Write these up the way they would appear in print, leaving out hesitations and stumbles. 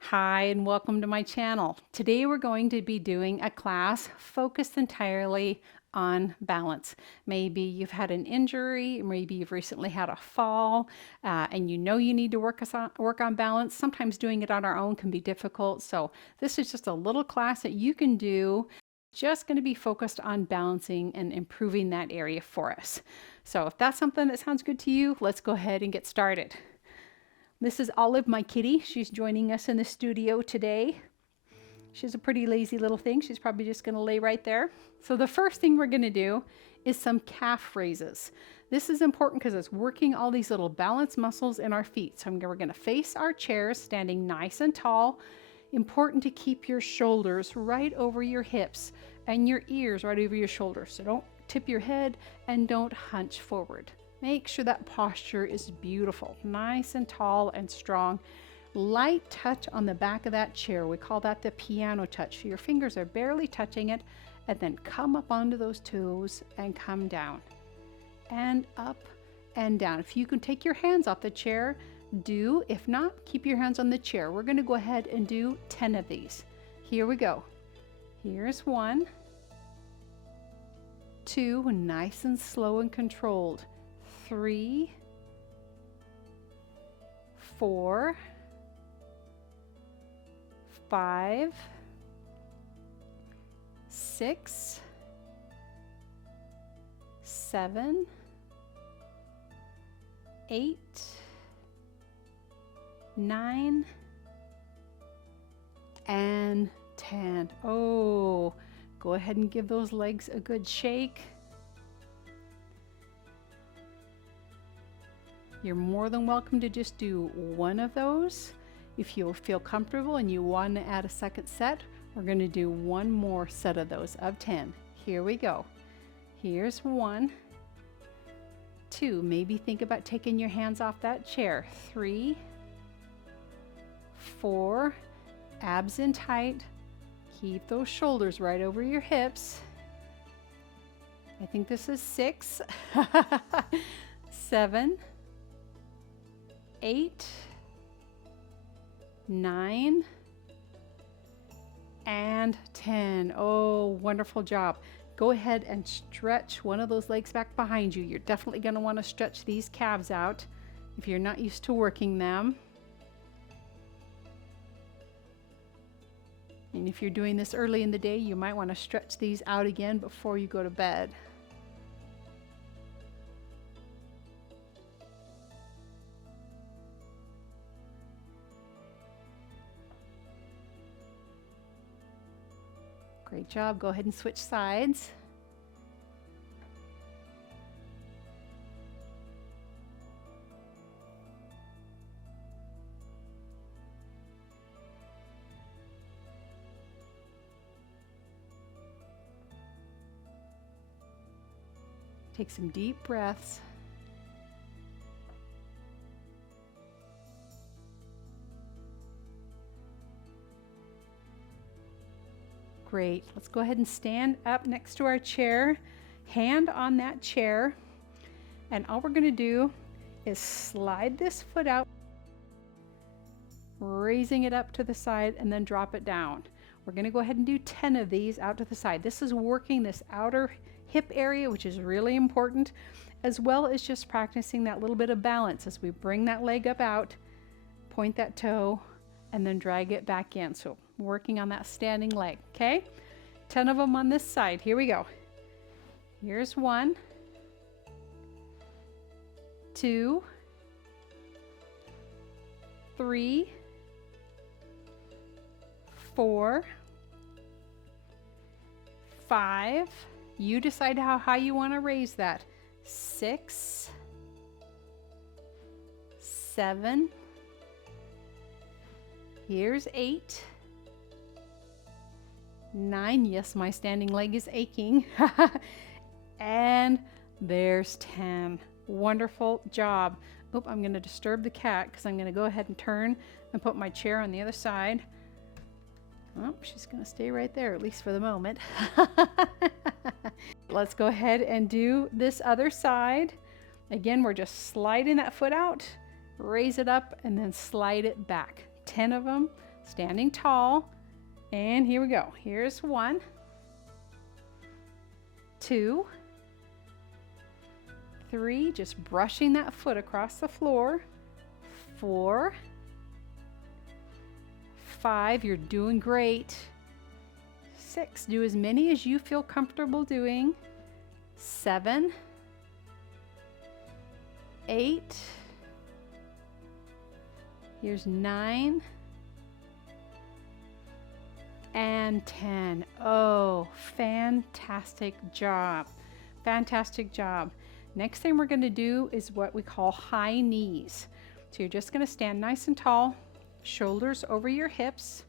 Hi, and welcome to my channel. Today we're going to be doing a class focused entirely on balance. Maybe you've had an injury, maybe you've recently had a fall, and you know you need to work on balance. Sometimes doing it on our own can be difficult, so this is just a little class that you can do. Just going to be focused on balancing and improving that area for us. So if that's something that sounds good to you, let's go ahead and get started. This is Olive, my kitty. She's joining us in the studio today. She's a pretty lazy little thing. She's probably just going to lay right there. So the first thing we're going to do is some calf raises. This is important because it's working all these little balance muscles in our feet. So we're going to face our chairs, standing nice and tall. Important to keep your shoulders right over your hips and your ears right over your shoulders. So don't tip your head and don't hunch forward. Make sure that posture is beautiful, nice and tall and strong. Light touch on the back of that chair. We call that the piano touch. So your fingers are barely touching it, and then come up onto those toes and come down. And up and down. If you can take your hands off the chair, do. If not, keep your hands on the chair. We're going to go ahead and do 10 of these. Here we go. Here's 1, 2, nice and slow and controlled. 3, 4, 5, 6, 7, 8, 9, and 10. Oh, go ahead and give those legs a good shake. You're more than welcome to just do 1 of those. If you feel comfortable and you want to add a second set, we're going to do 1 more set of those of 10. Here we go. Here's 1, 2, maybe think about taking your hands off that chair. 3, 4, abs in tight. Keep those shoulders right over your hips. I think this is 6, 7, 8, 9, and 10. Oh, wonderful job. Go ahead and stretch one of those legs back behind you. You're definitely going to want to stretch these calves out if you're not used to working them. And if you're doing this early in the day, you might want to stretch these out again before you go to bed. Great job. Go ahead and switch sides. Take some deep breaths. Great. Let's go ahead and stand up next to our chair, hand on that chair, and all we're going to do is slide this foot out, raising it up to the side, and then drop it down. We're going to go ahead and do 10 of these out to the side. This is working this outer hip area, which is really important, as well as just practicing that little bit of balance as we bring that leg up out, point that toe, and then drag it back in. So working on that standing leg, okay? 10 of them on this side. Here we go. Here's 1, 2, 3, 4, 5. You decide how high you want to raise that. 6, 7, here's 8, 9. Yes, my standing leg is aching. And there's 10. Wonderful job. Oop, I'm going to disturb the cat because I'm going to go ahead and turn and put my chair on the other side. Oh, she's going to stay right there, at least for the moment. Let's go ahead and do this other side. Again, we're just sliding that foot out, raise it up, and then slide it back. 10 of them. standing tall. And here we go. Here's 1, 2, 3, just brushing that foot across the floor. 4, 5, you're doing great. 6, do as many as you feel comfortable doing. 7, 8, here's 9, and 10. Oh, fantastic job. Fantastic job. Next thing we're going to do is what we call high knees. So you're just going to stand nice and tall, shoulders over your hips,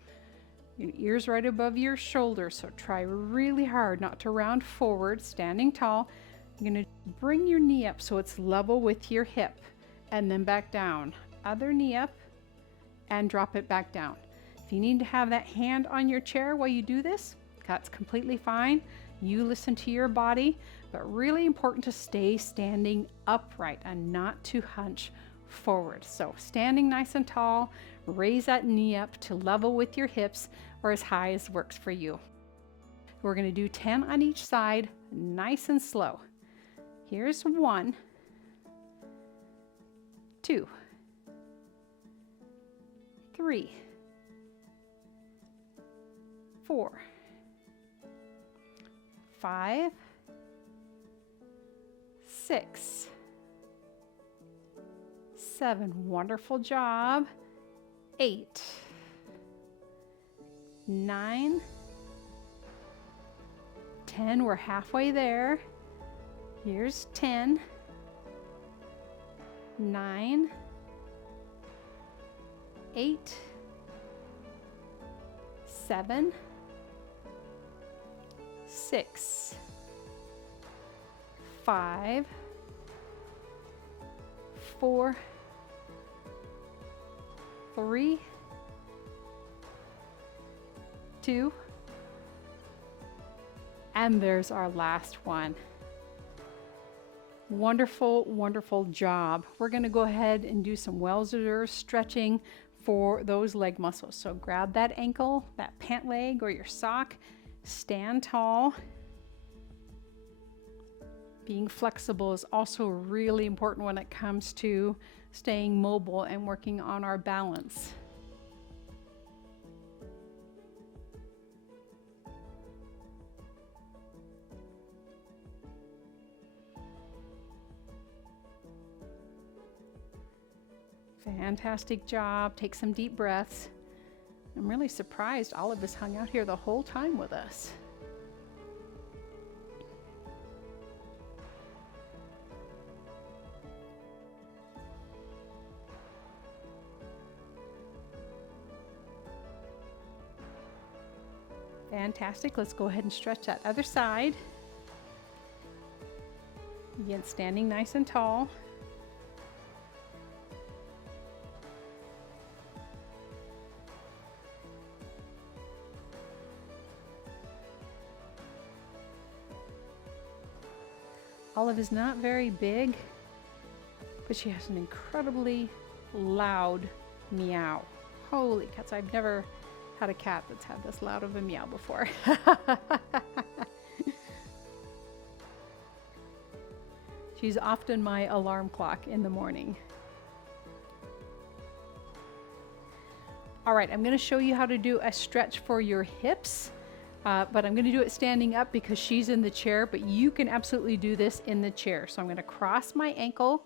your ears right above your shoulders. So try really hard not to round forward, standing tall. You're going to bring your knee up so it's level with your hip, and then back down. Other knee up and drop it back down. If you need to have that hand on your chair while you do this, that's completely fine. You listen to your body, but really important to stay standing upright and not to hunch forward. So standing nice and tall, raise that knee up to level with your hips or as high as works for you. We're going to do 10 on each side, nice and slow. Here's 1, 2, 3, 4, 5, 6, 7, wonderful job. 8, 9, 10, we're halfway there. Here's 10, 9, 8, 7, 6, 5, 4, 3, 2, and there's our last one. Wonderful, wonderful job. We're going to go ahead and do some well-deserved stretching for those leg muscles. So grab that ankle, that pant leg, or your sock. Stand tall. Being flexible is also really important when it comes to staying mobile and working on our balance. Fantastic job. Take some deep breaths. I'm really surprised all of us hung out here the whole time with us. Fantastic. Let's go ahead and stretch that other side. Again, standing nice and tall. Olive is not very big, but she has an incredibly loud meow. Holy cats, I've never had a cat that's had this loud of a meow before. She's often my alarm clock in the morning. All right, I'm going to show you how to do a stretch for your hips. But I'm going to do it standing up because she's in the chair, but you can absolutely do this in the chair. So I'm going to cross my ankle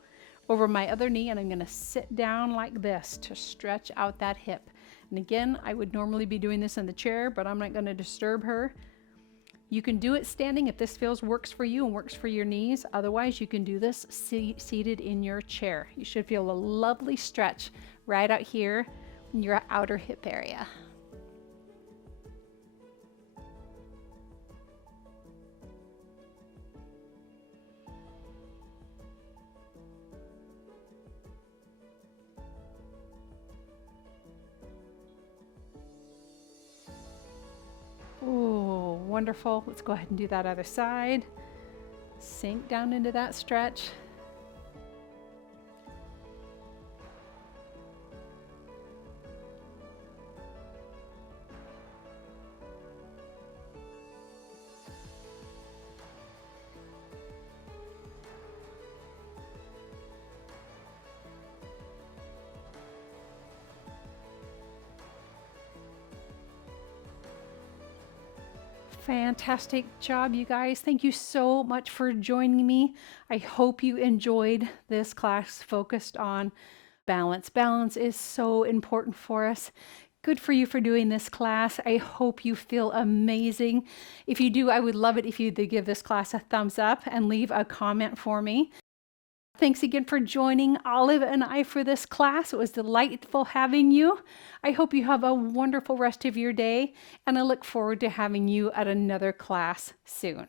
over my other knee and I'm going to sit down like this to stretch out that hip. And again, I would normally be doing this in the chair, but I'm not going to disturb her. You can do it standing if this works for you and works for your knees. Otherwise, you can do this seated in your chair. You should feel a lovely stretch right out here in your outer hip area. Oh, wonderful. Let's go ahead and do that other side. Sink down into that stretch. Fantastic job, you guys. Thank you so much for joining me. I hope you enjoyed this class focused on balance. Balance is so important for us. Good for you for doing this class. I hope you feel amazing. If you do, I would love it if you'd give this class a thumbs up and leave a comment for me. Thanks again for joining Olive and I for this class. It was delightful having you. I hope you have a wonderful rest of your day, and I look forward to having you at another class soon.